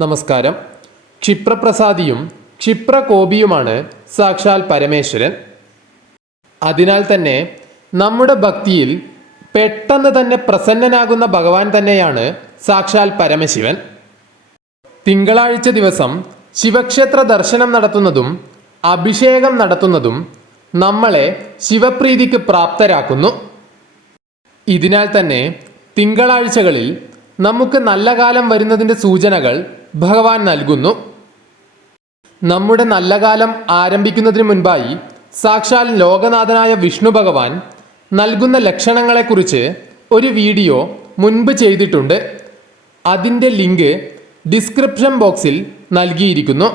നമസ്കാരം. ക്ഷിപ്രപ്രസാദിയും ക്ഷിപ്രകോപിയുമാണ് സാക്ഷാൽ പരമേശ്വരൻ. അതിനാൽ തന്നെ നമ്മുടെ ഭക്തിയിൽ പെട്ടെന്ന് തന്നെ പ്രസന്നനാകുന്ന ഭഗവാൻ തന്നെയാണ് സാക്ഷാൽ പരമശിവൻ. തിങ്കളാഴ്ച ദിവസം ശിവക്ഷേത്ര ദർശനം നടത്തുന്നതും അഭിഷേകം നടത്തുന്നതും നമ്മളെ ശിവപ്രീതിക്ക് പ്രാപ്തരാക്കുന്നു. ഇതിനാൽ തന്നെ തിങ്കളാഴ്ചകളിൽ നമുക്ക് നല്ല കാലം വരുന്നതിന്റെ സൂചനകൾ ഭഗവാൻ നൽകുന്നു. നമ്മുടെ നല്ല കാലം ആരംഭിക്കുന്നതിന് മുൻപായി സാക്ഷാൽ ലോകനാഥനായ വിഷ്ണു ഭഗവാൻ നൽകുന്ന ലക്ഷണങ്ങളെക്കുറിച്ച് ഒരു വീഡിയോ മുൻപ് ചെയ്തിട്ടുണ്ട്. അതിന്റെ ലിങ്ക് ഡിസ്ക്രിപ്ഷൻ ബോക്സിൽ നൽകിയിരിക്കുന്നു.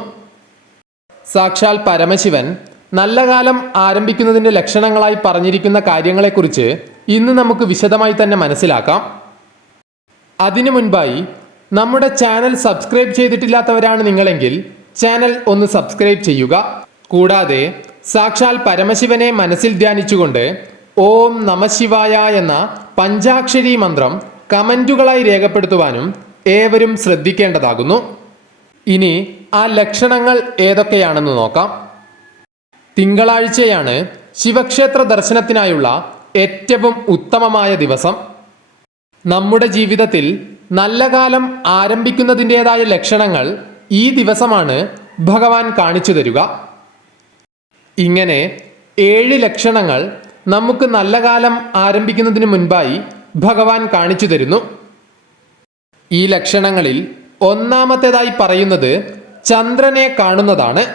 സാക്ഷാൽ പരമശിവൻ നല്ല കാലം ആരംഭിക്കുന്നതിന്റെ ലക്ഷണങ്ങളായി പറഞ്ഞിരിക്കുന്ന കാര്യങ്ങളെക്കുറിച്ച് ഇന്ന് നമുക്ക് വിശദമായി തന്നെ മനസ്സിലാക്കാം. അതിനു മുൻപായി നമ്മുടെ ചാനൽ സബ്സ്ക്രൈബ് ചെയ്തിട്ടില്ലാത്തവരാണ് നിങ്ങളെങ്കിൽ ചാനൽ ഒന്ന് സബ്സ്ക്രൈബ് ചെയ്യുക. കൂടാതെ സാക്ഷാൽ പരമശിവനെ മനസ്സിൽ ധ്യാനിച്ചുകൊണ്ട് ഓം നമശിവായ എന്ന പഞ്ചാക്ഷരി മന്ത്രം കമന്റുകളായി രേഖപ്പെടുത്തുവാനും ഏവരും ശ്രദ്ധിക്കേണ്ടതാകുന്നു. ഇനി ആ ലക്ഷണങ്ങൾ ഏതൊക്കെയാണെന്ന് നോക്കാം. തിങ്കളാഴ്ചയാണ് ശിവക്ഷേത്ര ദർശനത്തിനായുള്ള ഏറ്റവും ഉത്തമമായ ദിവസം. നമ്മുടെ ജീവിതത്തിൽ നല്ല കാലം ആരംഭിക്കുന്നതിന്റെതായ ലക്ഷണങ്ങൾ ഈ ദിവസമാണ് ഭഗവാൻ കാണിച്ചു തരിക. ഇങ്ങനെ ഏഴ് ലക്ഷണങ്ങൾ നമുക്ക് നല്ല കാലം ആരംഭിക്കുന്നതിന് മുൻപായി ഭഗവാൻ കാണിച്ചു തരുന്നു. ഈ ലക്ഷണങ്ങളിൽ ഒന്നാമത്തേതായി പറയുന്നത് ചന്ദ്രനെ കാണുന്നതാണ്.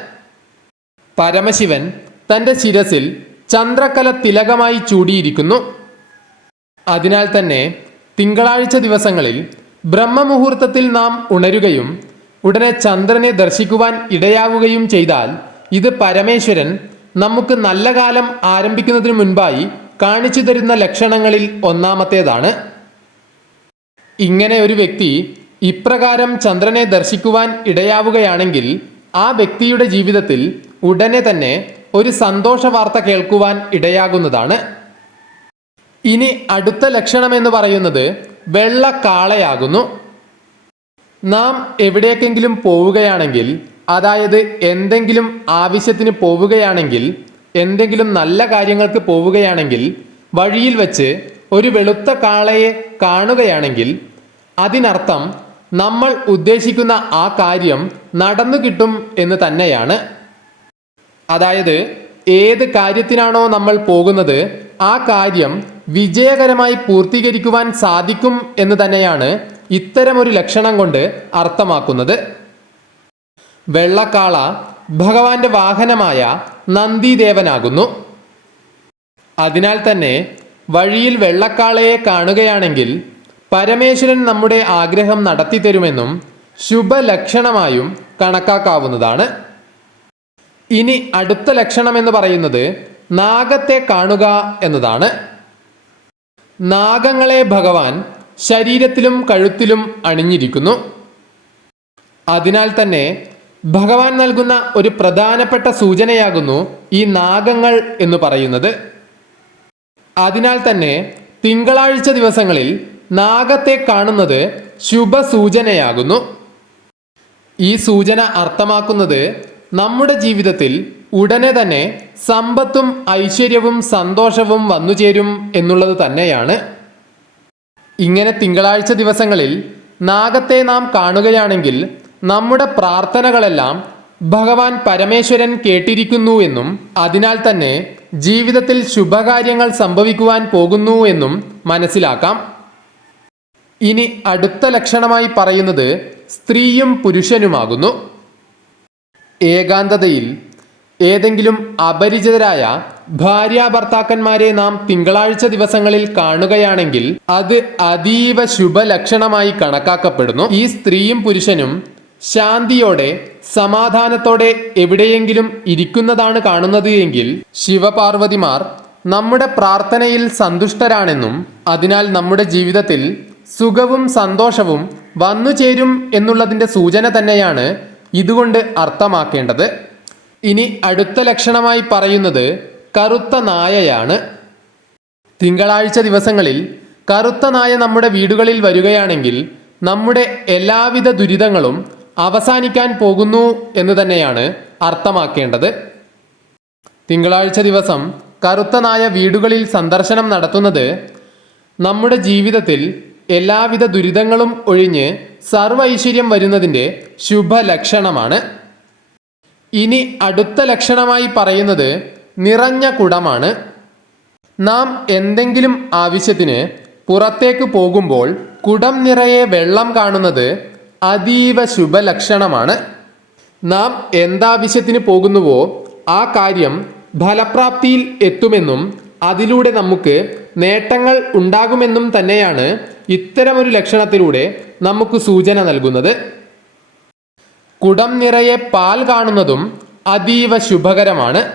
പരമശിവൻ തന്റെ ശിരസിൽ ചന്ദ്രക്കല തിലകമായി ചൂടിയിരിക്കുന്നു. അതിനാൽ തന്നെ തിങ്കളാഴ്ച ദിവസങ്ങളിൽ ബ്രഹ്മമുഹൂർത്തത്തിൽ നാം ഉണരുകയും ഉടനെ ചന്ദ്രനെ ദർശിക്കുവാൻ ഇടയാവുകയും ചെയ്താൽ ഇത് പരമേശ്വരൻ നമുക്ക് നല്ല കാലം ആരംഭിക്കുന്നതിന് മുൻപായി കാണിച്ചു തരുന്ന ലക്ഷണങ്ങളിൽ ഒന്നാമത്തേതാണ്. ഇങ്ങനെ ഒരു വ്യക്തി ഇപ്രകാരം ചന്ദ്രനെ ദർശിക്കുവാൻ ഇടയാവുകയാണെങ്കിൽ ആ വ്യക്തിയുടെ ജീവിതത്തിൽ ഉടനെ തന്നെ ഒരു സന്തോഷ വാർത്ത കേൾക്കുവാൻ ഇടയാകുന്നതാണ്. ഇനി അടുത്ത ലക്ഷണം എന്ന് പറയുന്നത് വെള്ള കാളയാകുന്നു നാം എവിടേക്കെങ്കിലും പോവുകയാണെങ്കിൽ അതായത് എന്തെങ്കിലും ആവശ്യത്തിന് പോവുകയാണെങ്കിൽ എന്തെങ്കിലും നല്ല കാര്യങ്ങൾക്ക് പോവുകയാണെങ്കിൽ വഴിയിൽ വച്ച് ഒരു വെളുത്ത കാളയെ കാണുകയാണെങ്കിൽ അതിനർത്ഥം നമ്മൾ ഉദ്ദേശിക്കുന്ന ആ കാര്യം നടന്നു കിട്ടും എന്ന് തന്നെയാണ്. അതായത് ഏത് കാര്യത്തിനാണോ നമ്മൾ പോകുന്നത് ആ കാര്യം വിജയകരമായി പൂർത്തീകരിക്കുവാൻ സാധിക്കും എന്ന് തന്നെയാണ് ഇത്തരമൊരു ലക്ഷണം കൊണ്ട് അർത്ഥമാക്കുന്നത്. വെള്ളക്കാള ഭഗവാന്റെ വാഹനമായ നന്ദിദേവനാകുന്നു. അതിനാൽ തന്നെ വഴിയിൽ വെള്ളക്കാളയെ കാണുകയാണെങ്കിൽ പരമേശ്വരൻ നമ്മുടെ ആഗ്രഹം നടത്തിത്തരുമെന്നും ശുഭലക്ഷണമായും കണക്കാക്കാവുന്നതാണ്. ഇനി അടുത്ത ലക്ഷണം എന്ന് പറയുന്നത് നാഗത്തെ കാണുക എന്നതാണ്. നാഗങ്ങളെ ഭഗവാൻ ശരീരത്തിലും കഴുത്തിലും അണിഞ്ഞിരിക്കുന്നു. അതിനാൽ തന്നെ ഭഗവാൻ നൽകുന്ന ഒരു പ്രധാനപ്പെട്ട സൂചനയാകുന്നു ഈ നാഗങ്ങൾ എന്ന് പറയുന്നത്. അതിനാൽ തന്നെ തിങ്കളാഴ്ച ദിവസങ്ങളിൽ നാഗത്തെ കാണുന്നത് ശുഭസൂചനയാകുന്നു. ഈ സൂചന അർത്ഥമാക്കുന്നത് നമ്മുടെ ജീവിതത്തിൽ ഉടനെ തന്നെ സമ്പത്തും ഐശ്വര്യവും സന്തോഷവും വന്നുചേരും എന്നുള്ളത് തന്നെയാണ്. ഇങ്ങനെ തിങ്കളാഴ്ച ദിവസങ്ങളിൽ നാഗത്തെ നാം കാണുകയാണെങ്കിൽ നമ്മുടെ പ്രാർത്ഥനകളെല്ലാം ഭഗവാൻ പരമേശ്വരൻ കേട്ടിരിക്കുന്നു എന്നും അതിനാൽ തന്നെ ജീവിതത്തിൽ ശുഭകാര്യങ്ങൾ സംഭവിക്കുവാൻ പോകുന്നു എന്നും മനസ്സിലാക്കാം. ഇനി അടുത്ത ലക്ഷണമായി പറയുന്നത് സ്ത്രീയും പുരുഷനുമാകുന്നു. ഏകാന്തതയിൽ ഏതെങ്കിലും അപരിചിതരായ ഭാര്യാഭർത്താക്കന്മാരെ നാം തിങ്കളാഴ്ച ദിവസങ്ങളിൽ കാണുകയാണെങ്കിൽ അത് അതീവ ശുഭലക്ഷണമായി കണക്കാക്കപ്പെടുന്നു. ഈ സ്ത്രീയും പുരുഷനും ശാന്തിയോടെ സമാധാനത്തോടെ എവിടെയെങ്കിലും ഇരിക്കുന്നതാണ് കാണുന്നത് എങ്കിൽ ശിവപാർവതിമാർ നമ്മുടെ പ്രാർത്ഥനയിൽ സന്തുഷ്ടരാണെന്നും അതിനാൽ നമ്മുടെ ജീവിതത്തിൽ സുഖവും സന്തോഷവും വന്നു ചേരും എന്നുള്ളതിന്റെ സൂചന തന്നെയാണ് ഇതുകൊണ്ട് അർത്ഥമാക്കേണ്ടത്. ഇനി അടുത്ത ലക്ഷണമായി പറയുന്നത് കറുത്ത നായയാണ്. തിങ്കളാഴ്ച ദിവസങ്ങളിൽ കറുത്ത നായ നമ്മുടെ വീടുകളിൽ വരികയാണെങ്കിൽ നമ്മുടെ എല്ലാവിധ ദുരിതങ്ങളും അവസാനിക്കാൻ പോകുന്നു എന്ന് തന്നെയാണ് അർത്ഥമാക്കേണ്ടത്. തിങ്കളാഴ്ച ദിവസം കറുത്ത നായ വീടുകളിൽ സന്ദർശനം നടത്തുന്നത് നമ്മുടെ ജീവിതത്തിൽ എല്ലാവിധ ദുരിതങ്ങളും ഒഴിഞ്ഞ് സർവ ഐശ്വര്യം വരുന്നതിന്റെ ശുഭലക്ഷണമാണ്. ഇനി അടുത്ത ലക്ഷണമായി പറയുന്നത് നിറഞ്ഞ കുടമാണ്. നാം എന്തെങ്കിലും ആവശ്യത്തിന് പുറത്തേക്ക് പോകുമ്പോൾ കുടം നിറയെ വെള്ളം കാണുന്നത് അതീവ ശുഭലക്ഷണമാണ്. നാം എന്താവശ്യത്തിന് പോകുന്നുവോ ആ കാര്യം ഫലപ്രാപ്തിയിൽ എത്തുമെന്നും അതിലൂടെ നമുക്ക് നേട്ടങ്ങൾ ഉണ്ടാകുമെന്നും തന്നെയാണ് ഇത്തരമൊരു ലക്ഷണത്തിലൂടെ നമുക്ക് സൂചന നൽകുന്നത്. കുടം നിറയെ പാൽ കാണുന്നതും അതീവ ശുഭകരമാണ്.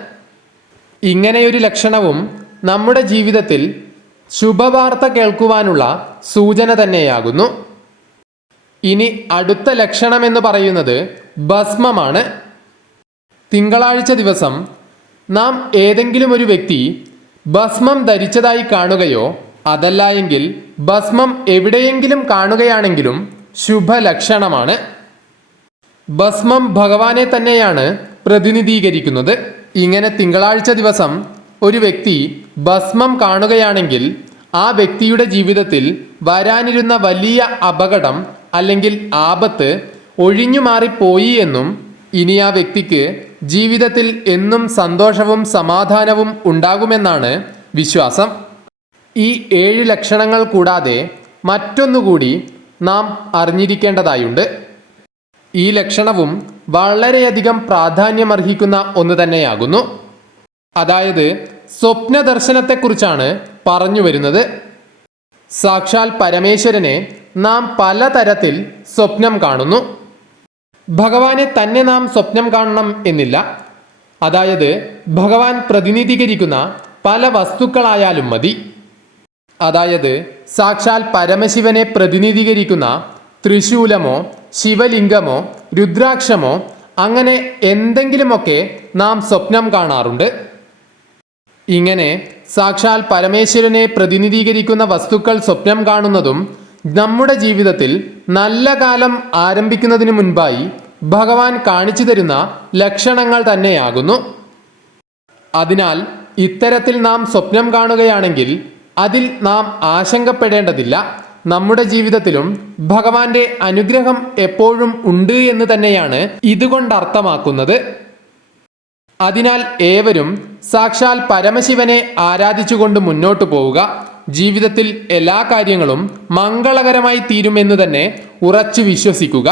ഇങ്ങനെയൊരു ലക്ഷണവും നമ്മുടെ ജീവിതത്തിൽ ശുഭവാർത്ത കേൾക്കുവാനുള്ള സൂചന തന്നെയാകുന്നു. ഇനി അടുത്ത ലക്ഷണമെന്ന് പറയുന്നത് ഭസ്മമാണ്. തിങ്കളാഴ്ച ദിവസം നാം ഏതെങ്കിലും ഒരു വ്യക്തി ഭസ്മം ധരിച്ചതായി കാണുകയോ അതല്ല എങ്കിൽ ഭസ്മം എവിടെയെങ്കിലും കാണുകയാണെങ്കിലും ശുഭലക്ഷണമാണ്. ഭസ്മം ഭഗവാനെ തന്നെയാണ് പ്രതിനിധീകരിക്കുന്നത്. ഇങ്ങനെ തിങ്കളാഴ്ച ദിവസം ഒരു വ്യക്തി ഭസ്മം കാണുകയാണെങ്കിൽ ആ വ്യക്തിയുടെ ജീവിതത്തിൽ വരാനിരുന്ന വലിയ അപകടം അല്ലെങ്കിൽ ആപത്ത് ഒഴിഞ്ഞു മാറിപ്പോയി എന്നും ഇനി ആ വ്യക്തിക്ക് ജീവിതത്തിൽ എന്നും സന്തോഷവും സമാധാനവും ഉണ്ടാകുമെന്നാണ് വിശ്വാസം. ഈ ഏഴ് ലക്ഷണങ്ങൾ കൂടാതെ മറ്റൊന്നുകൂടി നാം അറിഞ്ഞിരിക്കേണ്ടതായുണ്ട്. ഈ ലക്ഷണവും വളരെയധികം പ്രാധാന്യമർഹിക്കുന്ന ഒന്ന് തന്നെയാകുന്നു. അതായത് സ്വപ്ന ദർശനത്തെക്കുറിച്ചാണ് പറഞ്ഞു വരുന്നത്. സാക്ഷാൽ പരമേശ്വരനെ നാം പലതരത്തിൽ സ്വപ്നം കാണുന്നു. ഭഗവാനെ തന്നെ നാം സ്വപ്നം കാണണം എന്നില്ല. അതായത് ഭഗവാൻ പ്രതിനിധീകരിക്കുന്ന പല വസ്തുക്കളായാലും മതി. അതായത് സാക്ഷാൽ പരമശിവനെ പ്രതിനിധീകരിക്കുന്ന ത്രിശൂലമോ ശിവലിംഗമോ രുദ്രാക്ഷമോ അങ്ങനെ എന്തെങ്കിലുമൊക്കെ നാം സ്വപ്നം കാണാറുണ്ട്. ഇങ്ങനെ സാക്ഷാൽ പരമേശ്വരനെ പ്രതിനിധീകരിക്കുന്ന വസ്തുക്കൾ സ്വപ്നം കാണുന്നതും നമ്മുടെ ജീവിതത്തിൽ നല്ല കാലം ആരംഭിക്കുന്നതിന് മുൻപായി ഭഗവാൻ കാണിച്ചു തരുന്ന ലക്ഷണങ്ങൾ തന്നെയാകുന്നു. അതിനാൽ ഇത്തരത്തിൽ നാം സ്വപ്നം കാണുകയാണെങ്കിൽ അതിൽ നാം ആശങ്കപ്പെടേണ്ടതില്ല. നമ്മുടെ ജീവിതത്തിലും ഭഗവാന്റെ അനുഗ്രഹം എപ്പോഴും ഉണ്ട് എന്ന് തന്നെയാണ് ഇതുകൊണ്ട് അർത്ഥമാക്കുന്നത് അതിനാൽ ഏവരും സാക്ഷാൽ പരമശിവനെ ആരാധിച്ചുകൊണ്ട് മുന്നോട്ടു പോവുക. ജീവിതത്തിൽ എല്ലാ കാര്യങ്ങളും മംഗളകരമായി തീരുമെന്ന് തന്നെ ഉറച്ചു വിശ്വസിക്കുക.